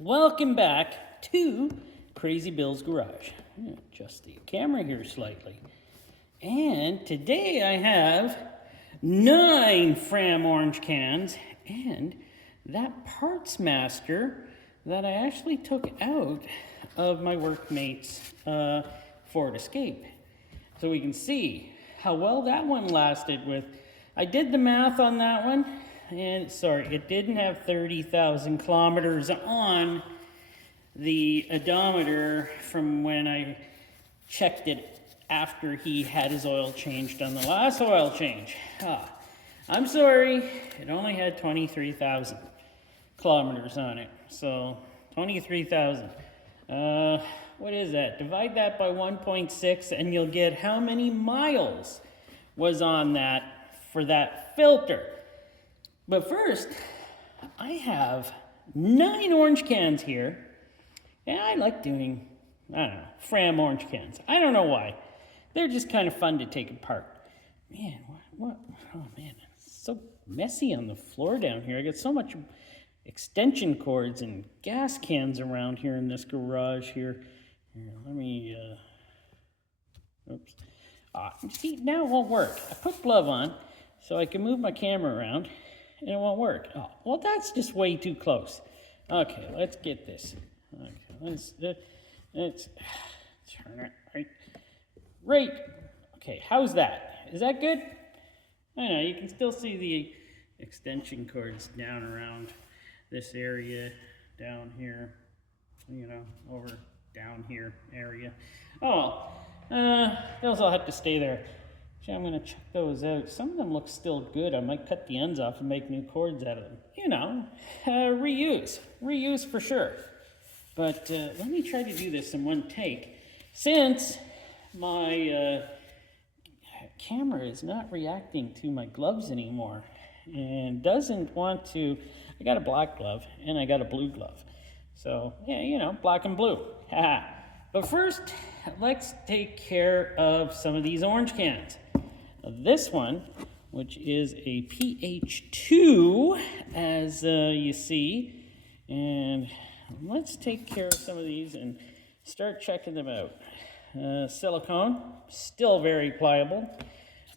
Welcome back to Crazy Bill's Garage. Adjust the camera here slightly. And today I have 9 Fram Orange cans and that parts master that I actually took out of my workmate's Ford Escape. So we can see how well that one lasted with. I did the math on that one. And sorry, it didn't have 30,000 kilometers on the odometer from when I checked it after he had his oil changed on the last oil change. I'm sorry, it only had 23,000 kilometers on it. So 23,000. What is that? Divide that by 1.6 and you'll get how many miles was on that for that filter. But first, I have 9 orange cans here, and I like doing, Fram orange cans. I don't know why. They're just kind of fun to take apart. Man, what? Oh man, it's so messy on the floor down here. I got so much extension cords and gas cans around here in this garage here. Here, let me, oops. See, now it won't work. I put glove on so I can move my camera around. And it won't work. Oh, well, that's just way too close. Okay, let's get this. Okay, let's turn it right. Okay, how's that? Is that good? I know, you can still see the extension cords down around this area, down here, over down here area. Oh, those all have to stay there. I'm going to check those out. Some of them look still good. I might cut the ends off and make new cords out of them. Reuse for sure. But let me try to do this in one take. Since my camera is not reacting to my gloves anymore and doesn't want to, I got a black glove and I got a blue glove. So, yeah, black and blue. But first, let's take care of some of these orange cans. This one, which is a pH2, as you see, and let's take care of some of these and start checking them out. Silicone, still very pliable,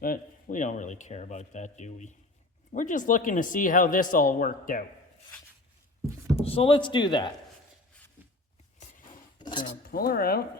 but we don't really care about that, do we? We're just looking to see how this all worked out. So let's do that. So pull her out,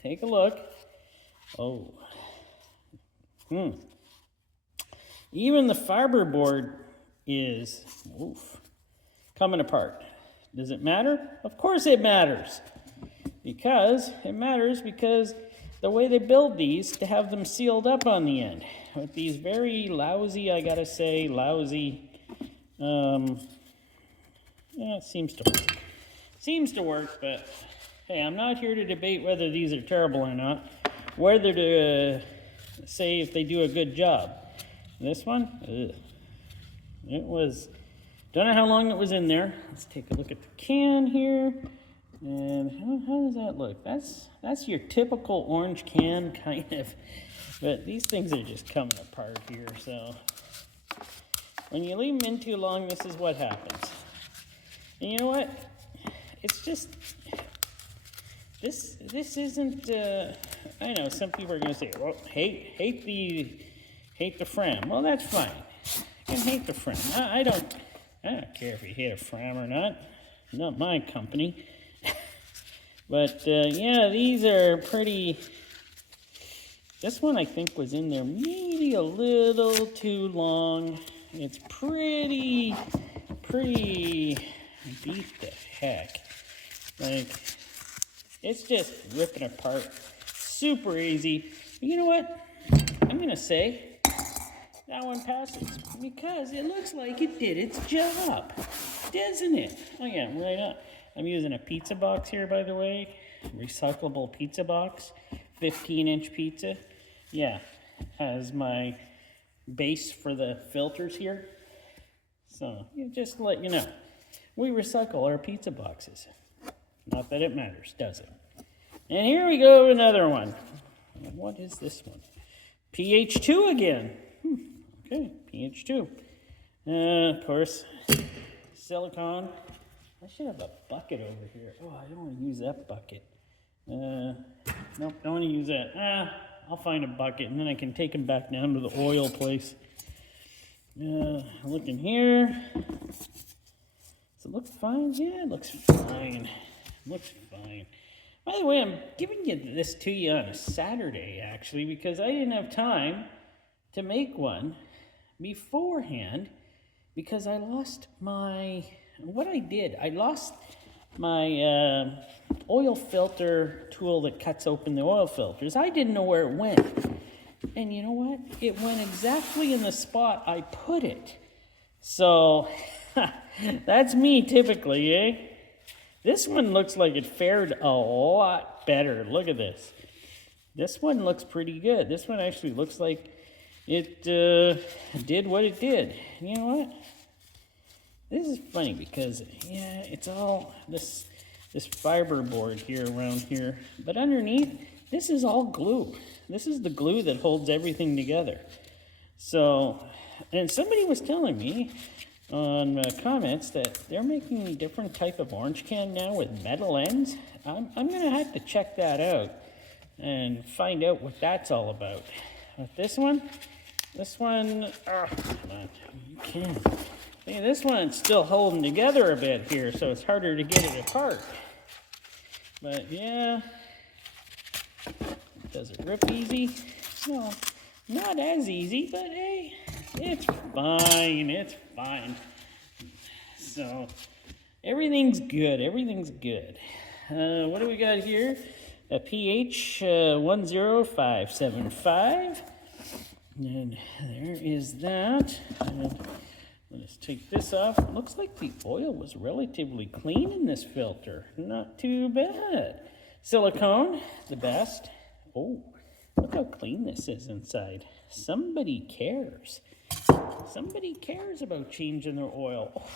take a look. Oh. Even the fiberboard is coming apart. Does it matter? Of course it matters. Because the way they build these to have them sealed up on the end with these very lousy, it seems to work. Seems to work, but hey, I'm not here to debate whether these are terrible or not. Whether to say if they do a good job. This one, it was, don't know how long it was in there. Let's take a look at the can here. And how does that look? That's your typical orange can kind of, but these things are just coming apart here. So when you leave them in too long, this is what happens. And you know what? It's just, this isn't, I know some people are going to say, well, hate the Fram. Well, that's fine. You can hate the Fram. I don't care if you hate a Fram or not. Not my company. But, yeah, these are pretty, this one I think was in there maybe a little too long. It's pretty beat the heck. Like, it's just ripping apart. Super easy. But you know what? I'm going to say that one passes because it looks like it did its job, doesn't it? Oh yeah, right on. I'm using a pizza box here, by the way. Recyclable pizza box, 15-inch pizza. Yeah, has my base for the filters here. So just to let you know, we recycle our pizza boxes. Not that it matters, does it? And here we go, another one. What is this one? pH2 again. Okay, pH2. Of course, silicone. I should have a bucket over here. Oh, I don't want to use that bucket. Nope, don't want to use that. I'll find a bucket and then I can take them back down to the oil place. Look in here. Does it look fine? Yeah, it looks fine. Looks fine. By the way, I'm giving this to you on a Saturday, actually, because I didn't have time to make one beforehand because I lost my... What I did, I lost my oil filter tool that cuts open the oil filters. I didn't know where it went. And you know what? It went exactly in the spot I put it. So, that's me typically, eh? This one looks like it fared a lot better. Look at this. This one looks pretty good. This one actually looks like it did what it did. You know what? This is funny because, yeah, it's all this fiber board here around here. But underneath, this is all glue. This is the glue that holds everything together. So, and somebody was telling me on comments that they're making a different type of orange can now with metal ends. I'm going to have to check that out and find out what that's all about. But this one, oh, come on, you can. See, this one's still holding together a bit here, so it's harder to get it apart. But yeah, does it rip easy? No, not as easy, but hey, it's fine, it's fine. So, everything's good, everything's good. What do we got here? A pH 10575. And there is that. And let's take this off. Looks like the oil was relatively clean in this filter. Not too bad. Silicone, the best. Oh, look how clean this is inside. Somebody cares. Somebody cares about changing their oil. Oh,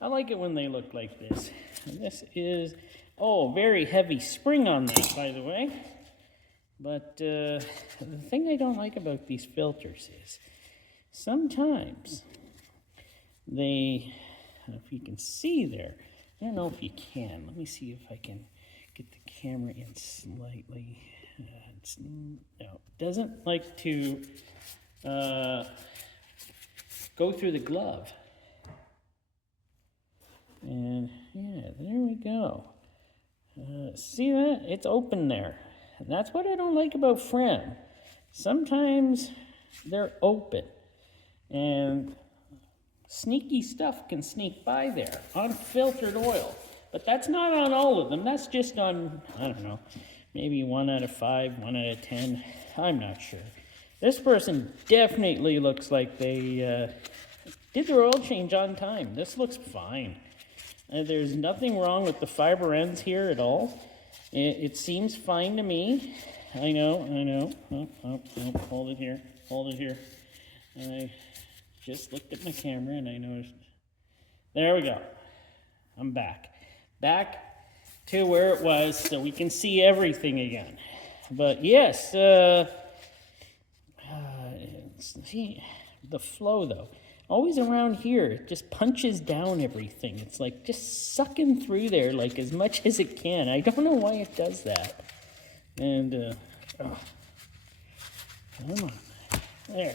I like it when they look like this. And this is, oh, very heavy spring on this, by the way. But the thing I don't like about these filters is sometimes they, if you can see there, I don't know if you can. Let me see if I can get the camera in slightly. No, it doesn't like to go through the glove. And yeah, there we go. See that? It's open there. And that's what I don't like about Fram. Sometimes they're open. And sneaky stuff can sneak by there. Unfiltered oil. But that's not on all of them. That's just on, I don't know, maybe 1 out of 5, 1 out of 10. I'm not sure. This person definitely looks like they did their oil change on time. This looks fine. There's nothing wrong with the fiber ends here at all. It seems fine to me. I know. Oh, hold it here. I just looked at my camera and I noticed. There we go. I'm back. Back to where it was so we can see everything again. But yes, see, the flow though. Always around here, it just punches down everything. It's like just sucking through there like as much as it can. I don't know why it does that. And, oh, come on. There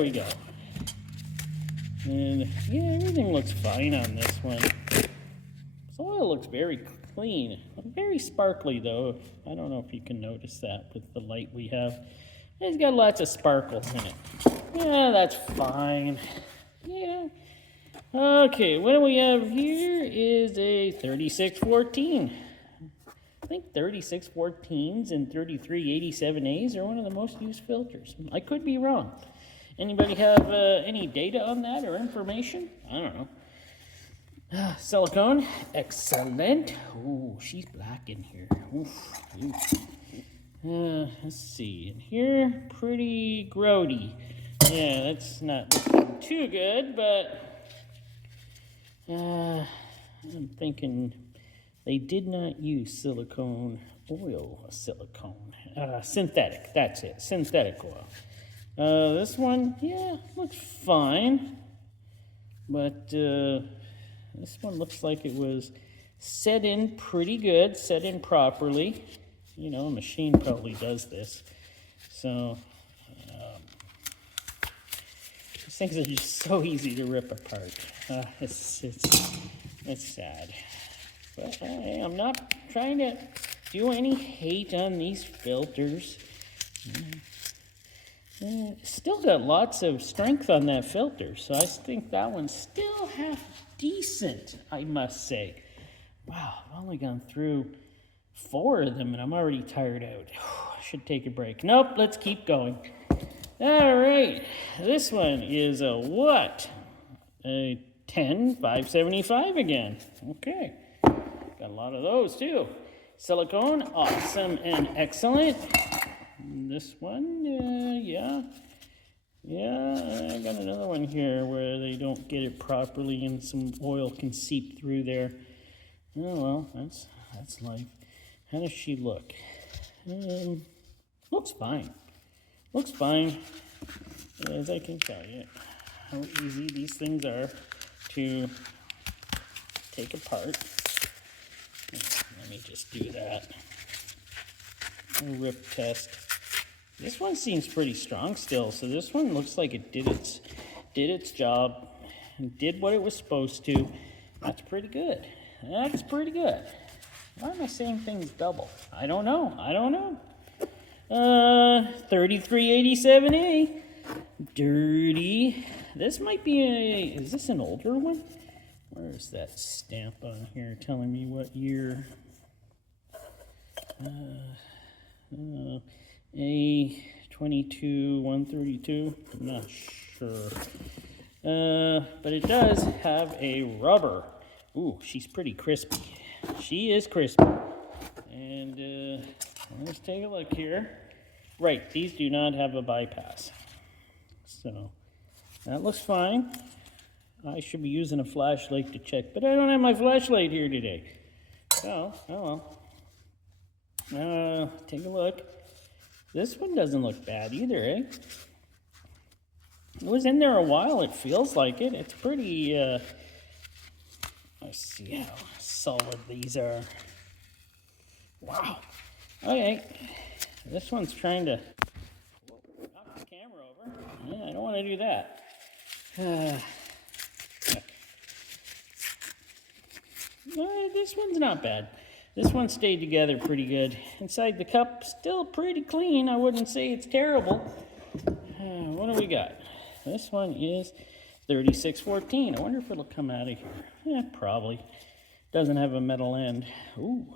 we go. And yeah, everything looks fine on this one. This oil looks very clean. Very sparkly though. I don't know if you can notice that with the light we have. It's got lots of sparkles in it. Yeah, that's fine. Yeah. Okay, what do we have here is a 3614. I think 3614s and 3387As are one of the most used filters. I could be wrong. Anybody have any data on that or information? I don't know. Silicone, excellent. Ooh, she's black in here. Oof. Let's see. In here, pretty grody. Yeah, that's not looking too good, but I'm thinking they did not use silicone oil. Synthetic, that's it, synthetic oil. This one, yeah, looks fine, but This one looks like it was set in pretty good, set in properly. You know, a machine probably does this. So, these things are just so easy to rip apart. It's sad. But I'm not trying to do any hate on these filters. Still got lots of strength on that filter, so I think that one's still half decent, I must say. Wow, I've only gone through 4 of them and I'm already tired out. I should take a break. Nope, let's keep going. All right, this one is a what? A 10 575 again. Okay, got a lot of those too. Silicone, awesome and excellent. This one, yeah, I got another one here where they don't get it properly and some oil can seep through there. Oh well, that's life. How does she look? Looks fine. Looks fine, as I can tell you how easy these things are to take apart. Let me just do that. A rip test. This one seems pretty strong still, so this one looks like it did its job and did what it was supposed to. That's pretty good. That's pretty good. Why am I saying things double? I don't know. 3387A. Dirty. This might be is this an older one? Where's that stamp on here telling me what year? A22 132. I'm not sure. But it does have a rubber. Ooh, she's pretty crispy. She is crispy. And let's take a look here. Right, these do not have a bypass. So that looks fine. I should be using a flashlight to check, but I don't have my flashlight here today. Oh well. Take a look. This one doesn't look bad either, eh? It was in there a while, it feels like it. It's pretty, let's see how solid these are. Wow. Okay. This one's trying to knock the camera over. Yeah, I don't want to do that. This one's not bad. This one stayed together pretty good. Inside the cup, still pretty clean. I wouldn't say it's terrible. What do we got? This one is 3614. I wonder if it'll come out of here. Probably. Doesn't have a metal end. Ooh,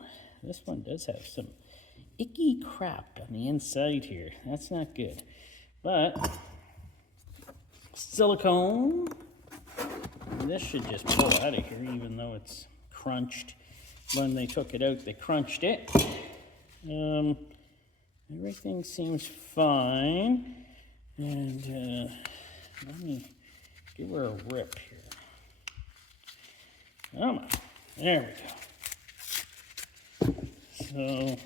this one does have some icky crap on the inside here. That's not good. But silicone. This should just pull out of here, even though it's crunched. When they took it out, they crunched it. Everything seems fine. And let me give her a rip here. Come on. There we go. So,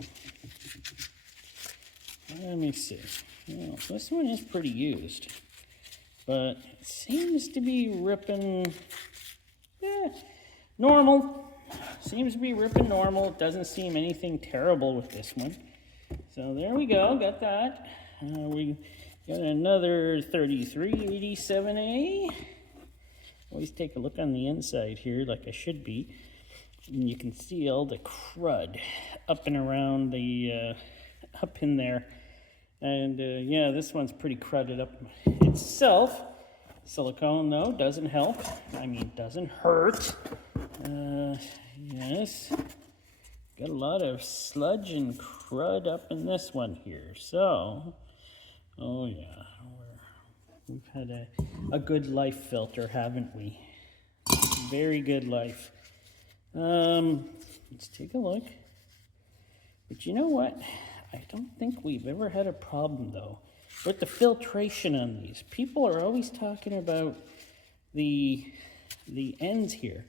let me see. Well, this one is pretty used. But it seems to be ripping normal. Seems to be ripping normal. It doesn't seem anything terrible with this one. So there we go. Got that. We got another 3387A. Always take a look on the inside here like I should be. And you can see all the crud up and around the, up in there. And yeah, this one's pretty crudded up itself. Silicone, though, doesn't help. I mean, doesn't hurt. Yes. Got a lot of sludge and crud up in this one here. So, oh yeah, we've had a good life filter, haven't we? Very good life. Let's take a look. But you know what? I don't think we've ever had a problem, though, with the filtration on these. People are always talking about the ends here.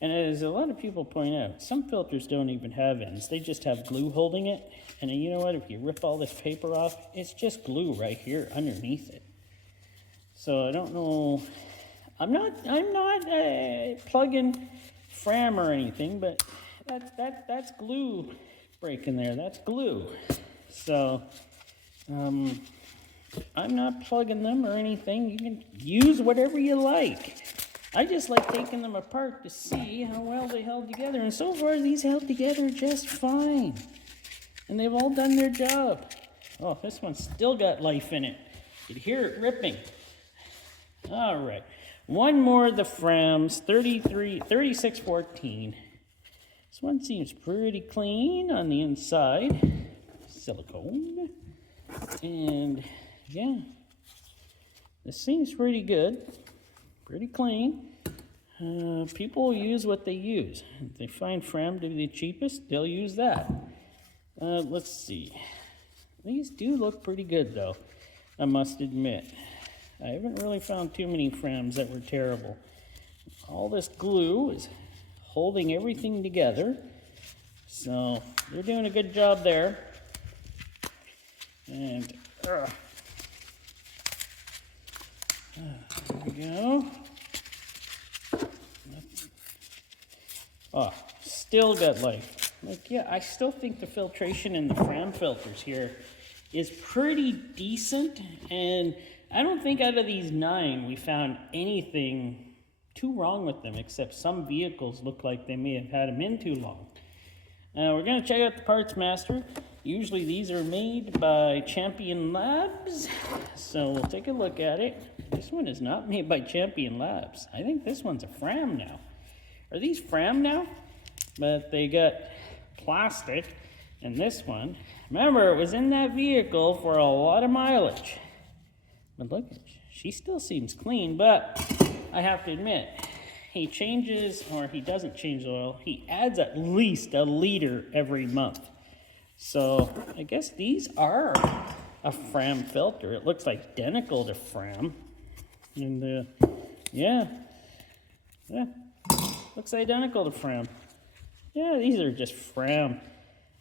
And as a lot of people point out, some filters don't even have ends. They just have glue holding it. And you know what? If you rip all this paper off, it's just glue right here underneath it. So I don't know. I'm not plugging Fram or anything, but that's glue breaking there. That's glue. So I'm not plugging them or anything. You can use whatever you like. I just like taking them apart to see how well they held together. And so far, these held together just fine. And they've all done their job. Oh, this one's still got life in it. You can hear it ripping. All right. One more of the Frams, 3614. This one seems pretty clean on the inside. Silicone. And yeah, this seems pretty good. Pretty clean. People use what they use. If they find Fram to be the cheapest, they'll use that. Let's see. These do look pretty good, though, I must admit. I haven't really found too many Frams that were terrible. All this glue is holding everything together. So they're doing a good job there. And there we go. Oh, still got life. Like, yeah, I still think the filtration in the Fram filters here is pretty decent. And I don't think out of these 9 we found anything too wrong with them, except some vehicles look like they may have had them in too long. We're going to check out the Parts Master. Usually these are made by Champion Labs, so we'll take a look at it. This one is not made by Champion Labs. I think this one's a Fram now. Are these Fram now? But they got plastic, and this one, remember, it was in that vehicle for a lot of mileage. But look, she still seems clean, but I have to admit, he changes, or he doesn't change the oil, he adds at least a liter every month. So I guess these are a Fram filter. It looks identical to Fram. And yeah, looks identical to Fram. Yeah, these are just Fram.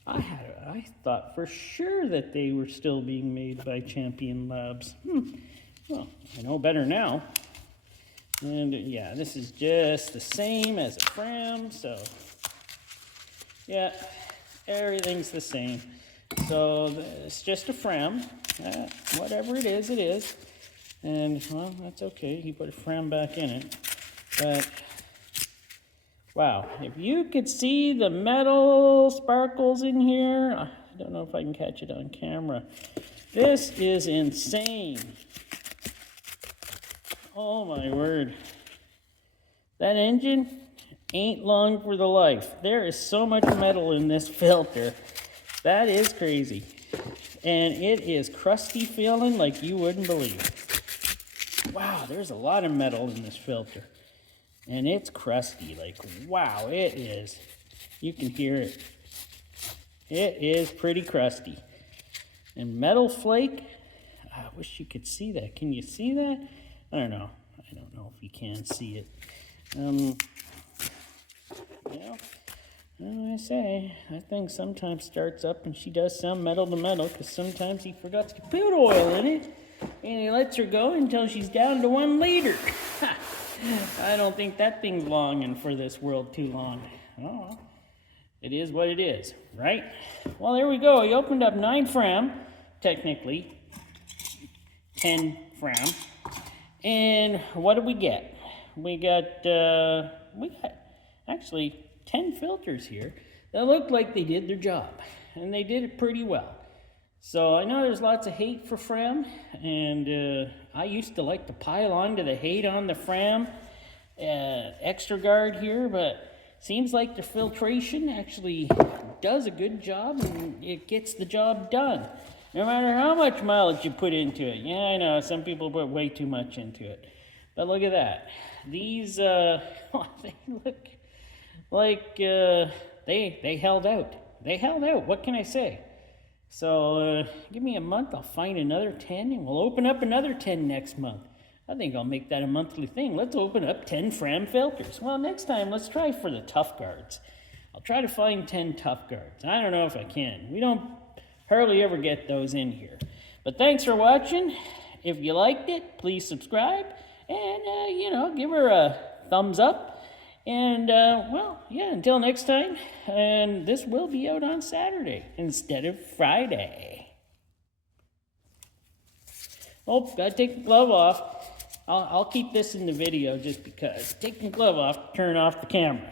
I thought for sure that they were still being made by Champion Labs. Well, I know better now. And yeah, this is just the same as a Fram, so yeah, everything's the same. So it's just a Fram. Whatever it is, it is. And, well, that's okay. He put a Fram back in it. But, wow, if you could see the metal sparkles in here, I don't know if I can catch it on camera. This is insane. Oh, my word. That engine ain't long for the life. There is so much metal in this filter. That is crazy. And it is crusty feeling like you wouldn't believe. Wow, there's a lot of metal in this filter. And it's crusty. Like, wow, it is. You can hear it. It is pretty crusty. And metal flake, I wish you could see that. Can you see that? I don't know. I don't know if you can see it. I say, that thing sometimes starts up and she does sound metal to metal because sometimes he forgot to put oil in it and he lets her go until she's down to 1 liter. I don't think that thing's longing for this world too long. Oh, it is what it is, right? Well, there we go. He opened up 9 Fram, technically 10 Fram. And what did we get? We got actually 10 filters here that look like they did their job, and they did it pretty well. So I know there's lots of hate for Fram, and I used to like to pile on to the hate on the Fram extra guard here, but seems like the filtration actually does a good job and it gets the job done. No matter how much mileage you put into it. Yeah, I know, some people put way too much into it. But look at that. These, they look like they held out. They held out, what can I say? So give me a month, I'll find another 10, and we'll open up another 10 next month. I think I'll make that a monthly thing. Let's open up 10 Fram filters. Well, next time, let's try for the tough guards. I'll try to find 10 tough guards. I don't know if I can. We don't hardly ever get those in here. But thanks for watching. If you liked it, please subscribe. And, you know, give her a thumbs up. And, well, yeah, until next time. And this will be out on Saturday instead of Friday. Oh, gotta take the glove off. I'll keep this in the video just because. Take the glove off, turn off the camera.